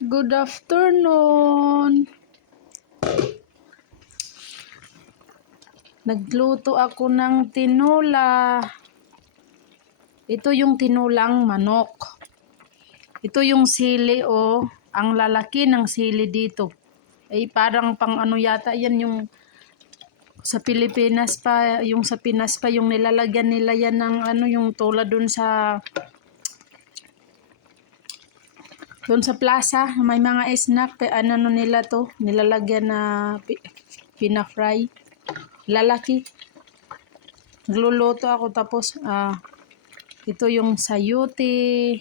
Good afternoon. Nagluto ako ng tinola. Ito yung tinulang manok. Ito yung sili ang lalaki ng sili dito. Ay parang pang ano yata yan yung sa Pilipinas pa, yung sa Pinas pa yung nilalagyan nila yan ng ano yung tulad dun sa plaza, may mga snack, ano nila to, nilalagyan na pina-fry. Lalaki. Nagluluto ako tapos ito yung sayuti.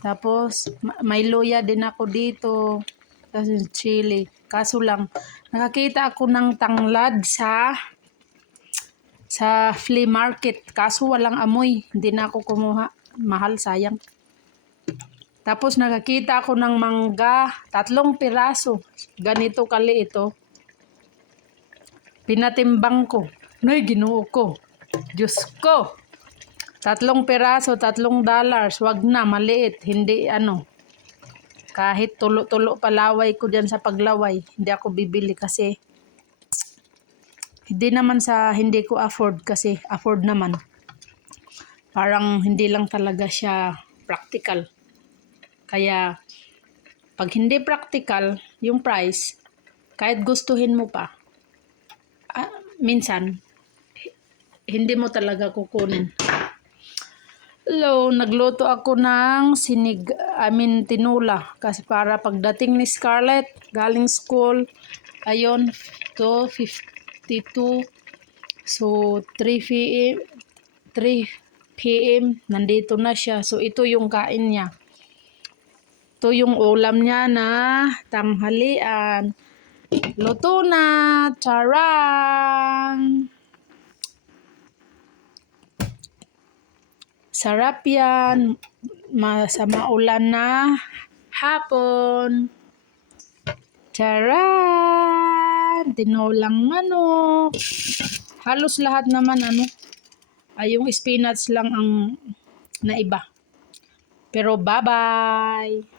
Tapos may luya din ako dito. Tapos yung chili. Kaso lang, nakakita ako ng tanglad sa flea market. Kaso walang amoy. Hindi na ako kumuha. Mahal, sayang. Tapos nakakita ako ng mangga, 3 piraso. Ganito kaliit ito. Pinatimbang ko. Noy, Ginoo ko. Diyos ko. 3 piraso, $3. Wag na, maliit. Hindi ano. Kahit tulo-tulo palaway ko dyan sa paglaway. Hindi ako bibili kasi hindi naman sa hindi ko afford kasi afford naman. Parang hindi lang talaga siya practical. Kaya, pag hindi practical, yung price, kahit gustuhin mo pa, minsan, hindi mo talaga kukunin. Hello, nagluto ako ng tinula. Kasi para pagdating ni Scarlett, galing school, ayun, 2:52. So, 3 p.m. nandito na siya. So, ito yung kain niya. Ito yung ulam niya na tanghalian. Luto na! Charang! Sarap yan. Sa maulan na hapon. Charan! Tinulang manok. Halos lahat naman ay yung spinach lang ang naiba. Pero bye-bye!